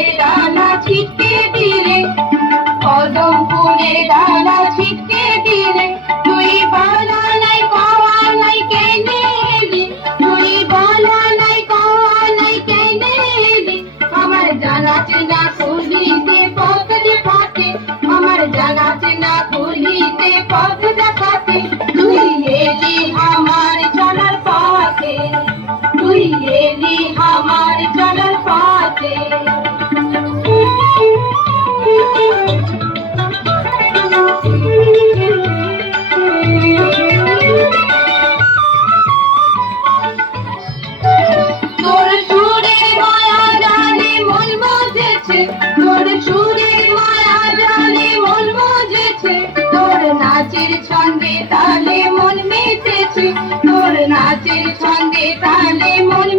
ফুলের ডালা ছিটকে দিলে, কদম ফুলের ডালা ছিটকে দিলে, তুই বলা নাই কওয়া নাই কেনে এলি, তুই বলা নাই কওয়া নাই কেনে এলি, আমার জানা চেনা খুলিতে পথ দেখাতে, আমার জানা চেনা খুলিতে পথ দেখাতে, তুই এলি আমার চলার পথে, তুই এলি আমার চলার পথে। তোর সুরে মায়া জানে মন বুঝেছে, তোর সুরে মায়া জানে মন বুঝেছে, তোর নাচের ছন্দে তালে মন মেতেছে, তোর নাচের ছন্দে তালে মন